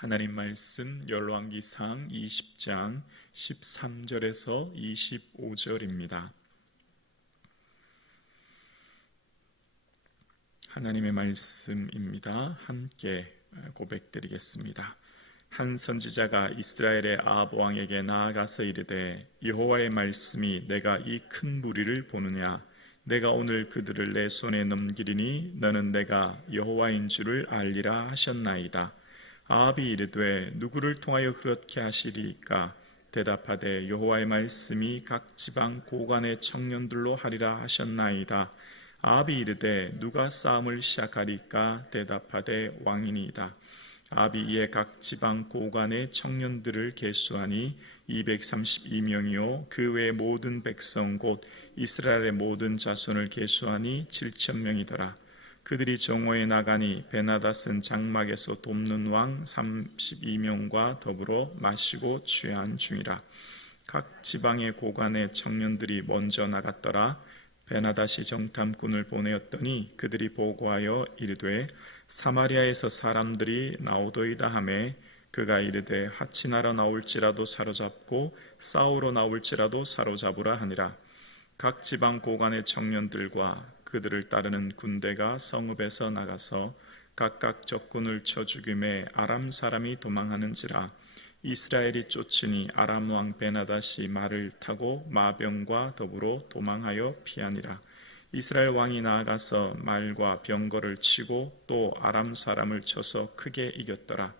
하나님 말씀 열왕기상 20장 13절에서 25절입니다. 하나님의 말씀입니다. 함께 고백드리겠습니다. 한 선지자가 이스라엘의 아합 왕에게 나아가서 이르되 여호와의 말씀이 내가 이 큰 무리를 보느냐 내가 오늘 그들을 내 손에 넘기리니 너는 내가 여호와인 줄을 알리라 하셨나이다. 아합이 이르되 누구를 통하여 그렇게 하시리이까? 대답하되 여호와의 말씀이 각 지방 고관의 청년들로 하리라 하셨나이다. 아합이 이르되 누가 싸움을 시작하리까? 대답하되 왕이니이다. 아합이 이에 각 지방 고관의 청년들을 계수하니 232명이요 그 외 모든 백성 곧 이스라엘의 모든 자손을 계수하니 7,000명이더라. 그들이 정오에 나가니 베나닷은 장막에서 돕는 왕 32명과 더불어 마시고 취한 중이라. 각 지방의 고관의 청년들이 먼저 나갔더라. 베나닷이 정탐꾼을 보내었더니 그들이 보고하여 이르되 사마리아에서 사람들이 나오도이다 하매 그가 이르되 하친하러 나올지라도 사로잡고 싸우러 나올지라도 사로잡으라 하니라. 각 지방 고관의 청년들과 그들을 따르는 군대가 성읍에서 나가서 각각 적군을 쳐 죽임에 아람 사람이 도망하는지라. 이스라엘이 쫓으니 아람 왕 베나닷이 말을 타고 마병과 더불어 도망하여 피하니라. 이스라엘 왕이 나아가서 말과 병거를 치고 또 아람 사람을 쳐서 크게 이겼더라.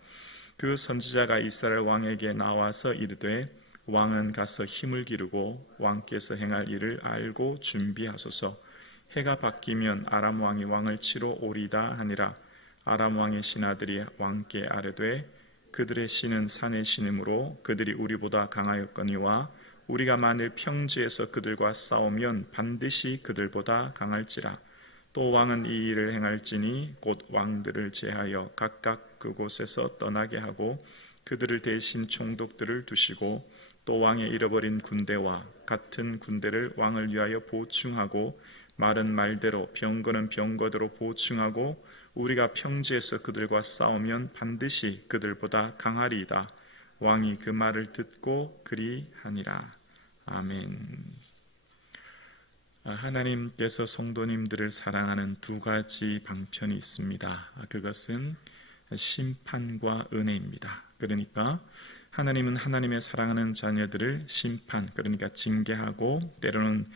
그 선지자가 이스라엘 왕에게 나와서 이르되 왕은 가서 힘을 기르고 왕께서 행할 일을 알고 준비하소서. 해가 바뀌면 아람 왕이 왕을 치러 오리다 하니라. 아람 왕의 신하들이 왕께 아뢰되 그들의 신은 산의 신이므로 그들이 우리보다 강하였거니와 우리가 만일 평지에서 그들과 싸우면 반드시 그들보다 강할지라. 또 왕은 이 일을 행할지니 곧 왕들을 제하여 각각 그곳에서 떠나게 하고 그들을 대신 총독들을 두시고 또 왕의 잃어버린 군대와 같은 군대를 왕을 위하여 보충하고 말은 말대로 병거는 병거대로 보충하고 우리가 평지에서 그들과 싸우면 반드시 그들보다 강하리이다. 왕이 그 말을 듣고 그리하니라. 아멘. 하나님께서 성도님들을 사랑하는 두 가지 방편이 있습니다. 그것은 심판과 은혜입니다. 그러니까 하나님은 하나님의 사랑하는 자녀들을 심판, 그러니까 징계하고 때로는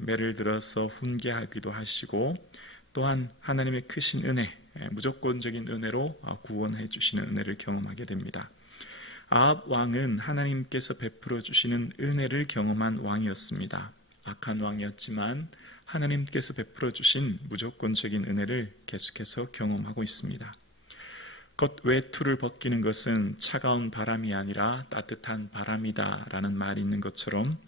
매를 들어서 훈계하기도 하시고 또한 하나님의 크신 은혜, 무조건적인 은혜로 구원해 주시는 은혜를 경험하게 됩니다. 아합 왕은 하나님께서 베풀어 주시는 은혜를 경험한 왕이었습니다. 악한 왕이었지만 하나님께서 베풀어 주신 무조건적인 은혜를 계속해서 경험하고 있습니다. 겉 외투를 벗기는 것은 차가운 바람이 아니라 따뜻한 바람이다 라는 말이 있는 것처럼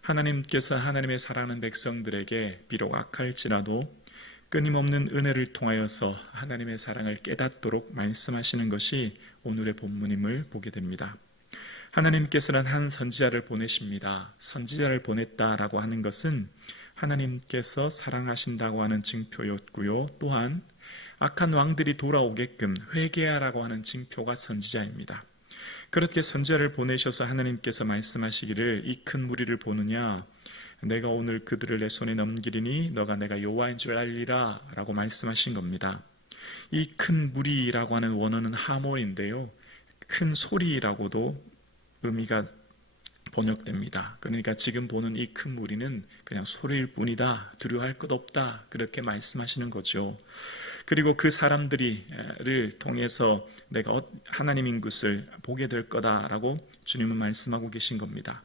하나님께서 하나님의 사랑하는 백성들에게 비록 악할지라도 끊임없는 은혜를 통하여서 하나님의 사랑을 깨닫도록 말씀하시는 것이 오늘의 본문임을 보게 됩니다. 하나님께서는 한 선지자를 보내십니다. 선지자를 보냈다라고 하는 것은 하나님께서 사랑하신다고 하는 징표였고요. 또한 악한 왕들이 돌아오게끔 회개하라고 하는 징표가 선지자입니다. 그렇게 선지자를 보내셔서 하나님께서 말씀하시기를 이 큰 무리를 보느냐 내가 오늘 그들을 내 손에 넘기리니 너가 내가 여호와인 줄 알리라 라고 말씀하신 겁니다. 이 큰 무리라고 하는 원어는 하몬인데요. 큰 소리라고도 의미가 번역됩니다. 그러니까 지금 보는 이 큰 무리는 그냥 소리일 뿐이다. 두려워할 것 없다. 그렇게 말씀하시는 거죠. 그리고 그 사람들을 통해서 내가 하나님인 것을 보게 될 거다라고 주님은 말씀하고 계신 겁니다.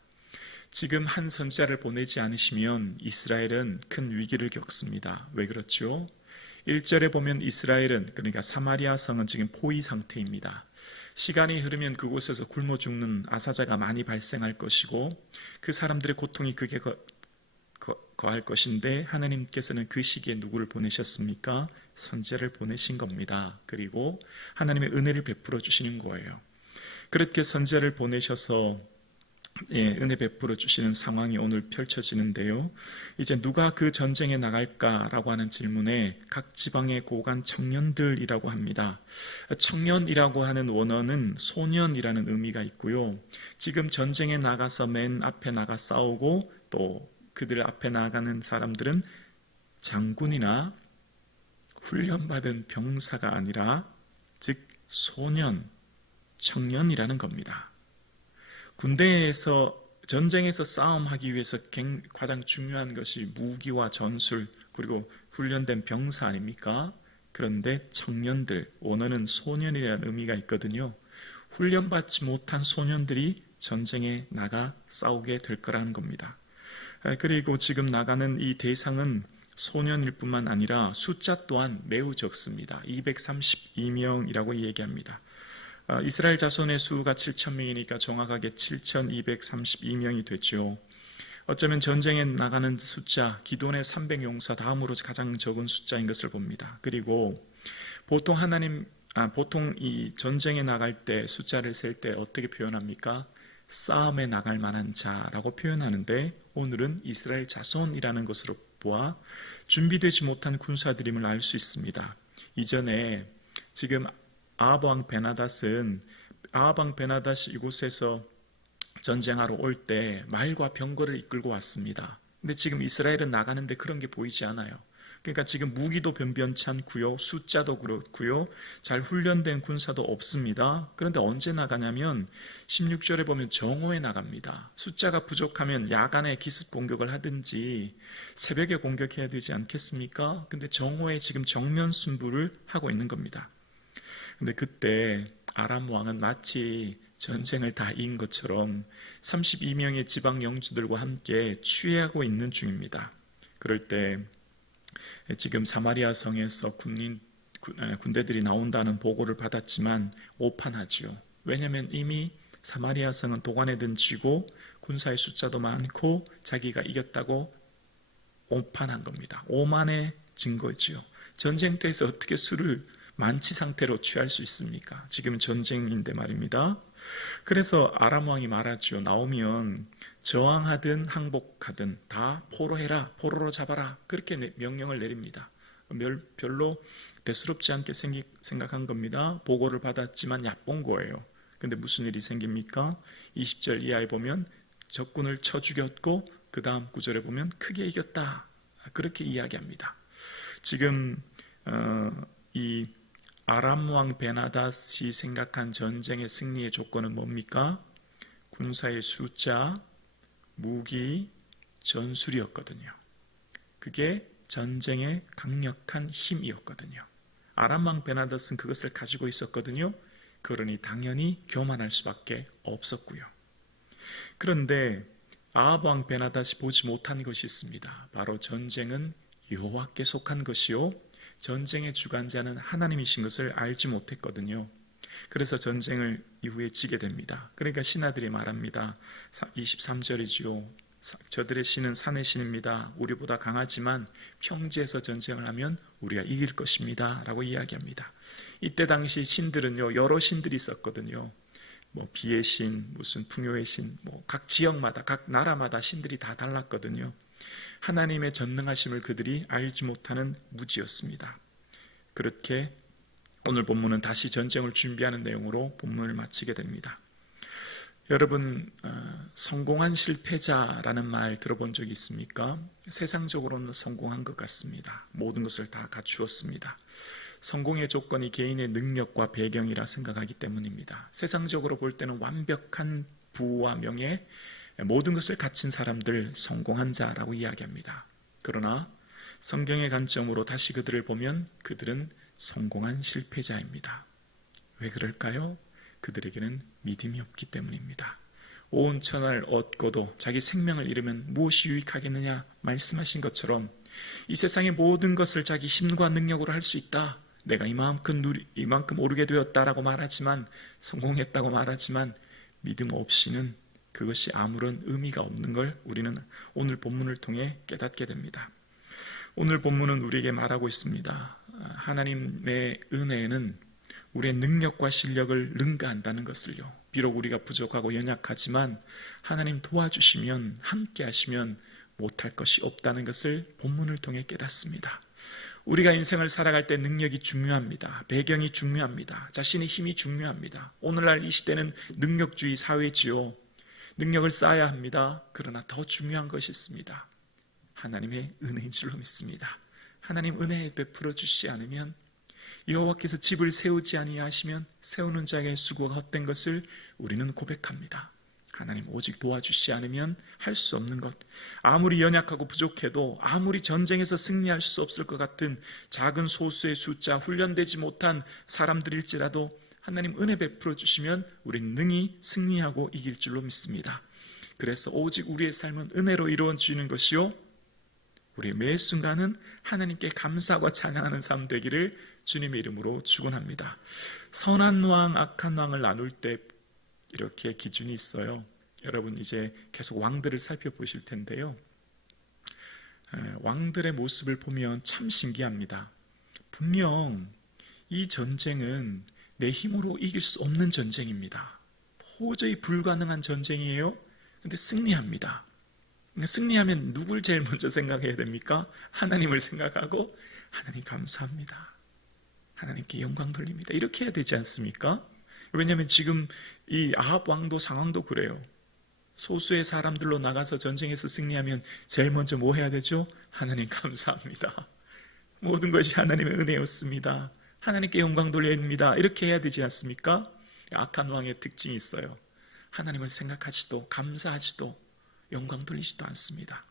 지금 한 선지자를 보내지 않으시면 이스라엘은 큰 위기를 겪습니다. 왜 그렇죠? 1절에 보면 이스라엘은 그러니까 사마리아 성은 지금 포위 상태입니다. 시간이 흐르면 그곳에서 굶어 죽는 아사자가 많이 발생할 것이고 그 사람들의 고통이 극에 거할 것인데 하나님께서는 그 시기에 누구를 보내셨습니까? 선지자를 보내신 겁니다. 그리고 하나님의 은혜를 베풀어 주시는 거예요. 그렇게 선지자를 보내셔서 은혜 베풀어 주시는 상황이 오늘 펼쳐지는데요. 이제 누가 그 전쟁에 나갈까라고 하는 질문에 각 지방의 고관 청년들이라고 합니다. 청년이라고 하는 원어는 소년이라는 의미가 있고요. 지금 전쟁에 나가서 맨 앞에 나가 싸우고 또 그들 앞에 나가는 사람들은 장군이나 훈련받은 병사가 아니라 즉 소년, 청년이라는 겁니다. 군대에서 전쟁에서 싸움하기 위해서 가장 중요한 것이 무기와 전술 그리고 훈련된 병사 아닙니까? 그런데 청년들, 원어는 소년이라는 의미가 있거든요. 훈련받지 못한 소년들이 전쟁에 나가 싸우게 될 거라는 겁니다. 그리고 지금 나가는 이 대상은 소년일 뿐만 아니라 숫자 또한 매우 적습니다. 232명이라고 얘기합니다. 이스라엘 자손의 수가 7,000명이니까 정확하게 7,232명이 됐죠. 어쩌면 전쟁에 나가는 숫자, 기돈의 300용사 다음으로 가장 적은 숫자인 것을 봅니다. 그리고 보통 보통 이 전쟁에 나갈 때 숫자를 셀 때 어떻게 표현합니까? 싸움에 나갈 만한 자라고 표현하는데 오늘은 이스라엘 자손이라는 것으로 보아 준비되지 못한 군사들임을 알 수 있습니다. 이전에 지금 아합왕 베나닷이 이곳에서 전쟁하러 올 때 말과 병거를 이끌고 왔습니다. 근데 지금 이스라엘은 나가는데 그런 게 보이지 않아요. 그러니까 지금 무기도 변변치 않고요, 숫자도 그렇고요, 잘 훈련된 군사도 없습니다. 그런데 언제 나가냐면 16절에 보면 정오에 나갑니다. 숫자가 부족하면 야간에 기습 공격을 하든지 새벽에 공격해야 되지 않겠습니까? 근데 정오에 지금 정면 승부를 하고 있는 겁니다. 근데 그때 아람 왕은 마치 전쟁을 다 이긴 것처럼 32명의 지방 영주들과 함께 취하고 있는 중입니다. 그럴 때 지금 사마리아 성에서 군대들이 나온다는 보고를 받았지만 오판하지요. 왜냐하면 이미 사마리아 성은 도관에 든 쥐고 군사의 숫자도 많고 자기가 이겼다고 오판한 겁니다. 오만의 증거지요. 전쟁터에서 어떻게 수를 만취 상태로 취할 수 있습니까? 지금 전쟁인데 말입니다. 그래서 아람 왕이 말하죠. 나오면 저항하든 항복하든 다 포로해라, 포로로 잡아라, 그렇게 명령을 내립니다. 별로 대수롭지 않게 생각한 겁니다. 보고를 받았지만 얕본 거예요. 근데 무슨 일이 생깁니까? 20절 이하에 보면 적군을 쳐 죽였고 그 다음 구절에 보면 크게 이겼다, 그렇게 이야기합니다. 지금 이 아람 왕 베나닷이 생각한 전쟁의 승리의 조건은 뭡니까? 군사의 숫자, 무기, 전술이었거든요. 그게 전쟁의 강력한 힘이었거든요. 아람 왕 베나닷은 그것을 가지고 있었거든요. 그러니 당연히 교만할 수밖에 없었고요. 그런데 아합 왕 베나닷이 보지 못한 것이 있습니다. 바로 전쟁은 여호와께 속한 것이요, 전쟁의 주관자는 하나님이신 것을 알지 못했거든요. 그래서 전쟁을 이후에 지게 됩니다. 그러니까 신하들이 말합니다. 23절이지요. 저들의 신은 산의 신입니다. 우리보다 강하지만 평지에서 전쟁을 하면 우리가 이길 것입니다, 라고 이야기합니다. 이때 당시 신들은요, 여러 신들이 있었거든요. 비의 신, 무슨 풍요의 신, 각 지역마다, 각 나라마다 신들이 다 달랐거든요. 하나님의 전능하심을 그들이 알지 못하는 무지였습니다. 그렇게 오늘 본문은 다시 전쟁을 준비하는 내용으로 본문을 마치게 됩니다. 여러분, 성공한 실패자라는 말 들어본 적이 있습니까? 세상적으로는 성공한 것 같습니다. 모든 것을 다 갖추었습니다. 성공의 조건이 개인의 능력과 배경이라 생각하기 때문입니다. 세상적으로 볼 때는 완벽한 부와 명예, 모든 것을 갖춘 사람들 성공한 자라고 이야기합니다. 그러나 성경의 관점으로 다시 그들을 보면 그들은 성공한 실패자입니다. 왜 그럴까요? 그들에게는 믿음이 없기 때문입니다. 온 천하를 얻고도 자기 생명을 잃으면 무엇이 유익하겠느냐 말씀하신 것처럼 이 세상의 모든 것을 자기 힘과 능력으로 할 수 있다, 내가 이만큼 오르게 되었다라고 말하지만, 성공했다고 말하지만 믿음 없이는 그것이 아무런 의미가 없는 걸 우리는 오늘 본문을 통해 깨닫게 됩니다. 오늘 본문은 우리에게 말하고 있습니다. 하나님의 은혜는 우리의 능력과 실력을 능가한다는 것을요. 비록 우리가 부족하고 연약하지만 하나님 도와주시면, 함께 하시면 못할 것이 없다는 것을 본문을 통해 깨닫습니다. 우리가 인생을 살아갈 때 능력이 중요합니다. 배경이 중요합니다. 자신의 힘이 중요합니다. 오늘날 이 시대는 능력주의 사회지요. 능력을 쌓아야 합니다. 그러나 더 중요한 것이 있습니다. 하나님의 은혜인 줄로 믿습니다. 하나님 은혜 베풀어 주시지 않으면, 여호와께서 집을 세우지 아니하시면 세우는 자에게 수고가 헛된 것을 우리는 고백합니다. 하나님 오직 도와주시지 않으면 할 수 없는 것, 아무리 연약하고 부족해도, 아무리 전쟁에서 승리할 수 없을 것 같은 작은 소수의 숫자, 훈련되지 못한 사람들일지라도 하나님 은혜 베풀어 주시면 우리는 능히 승리하고 이길 줄로 믿습니다. 그래서 오직 우리의 삶은 은혜로 이루어지는 것이요, 우리 매 순간은 하나님께 감사와 찬양하는 삶 되기를 주님의 이름으로 축원합니다. 선한 왕, 악한 왕을 나눌 때 이렇게 기준이 있어요. 여러분 이제 계속 왕들을 살펴보실 텐데요. 왕들의 모습을 보면 참 신기합니다. 분명 이 전쟁은 내 힘으로 이길 수 없는 전쟁입니다. 도저히 불가능한 전쟁이에요. 근데 승리합니다. 승리하면 누굴 제일 먼저 생각해야 됩니까? 하나님을 생각하고, 하나님 감사합니다, 하나님께 영광 돌립니다, 이렇게 해야 되지 않습니까? 왜냐하면 지금 이 아합 왕도 상황도 그래요. 소수의 사람들로 나가서 전쟁에서 승리하면 제일 먼저 뭐 해야 되죠? 하나님 감사합니다, 모든 것이 하나님의 은혜였습니다, 하나님께 영광 돌려야 됩니다, 이렇게 해야 되지 않습니까? 악한 왕의 특징이 있어요. 하나님을 생각하지도 감사하지도 영광 돌리지도 않습니다.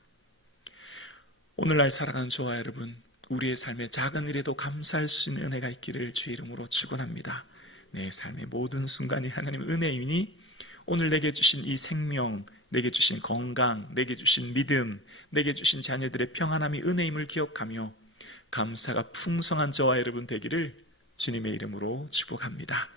오늘날 살아가는 저와 여러분, 우리의 삶의 작은 일에도 감사할 수 있는 은혜가 있기를 주의 이름으로 축원합니다. 내 삶의 모든 순간이 하나님의 은혜이니 오늘 내게 주신 이 생명, 내게 주신 건강, 내게 주신 믿음, 내게 주신 자녀들의 평안함이 은혜임을 기억하며 감사가 풍성한 저와 여러분 되기를 주님의 이름으로 축복합니다.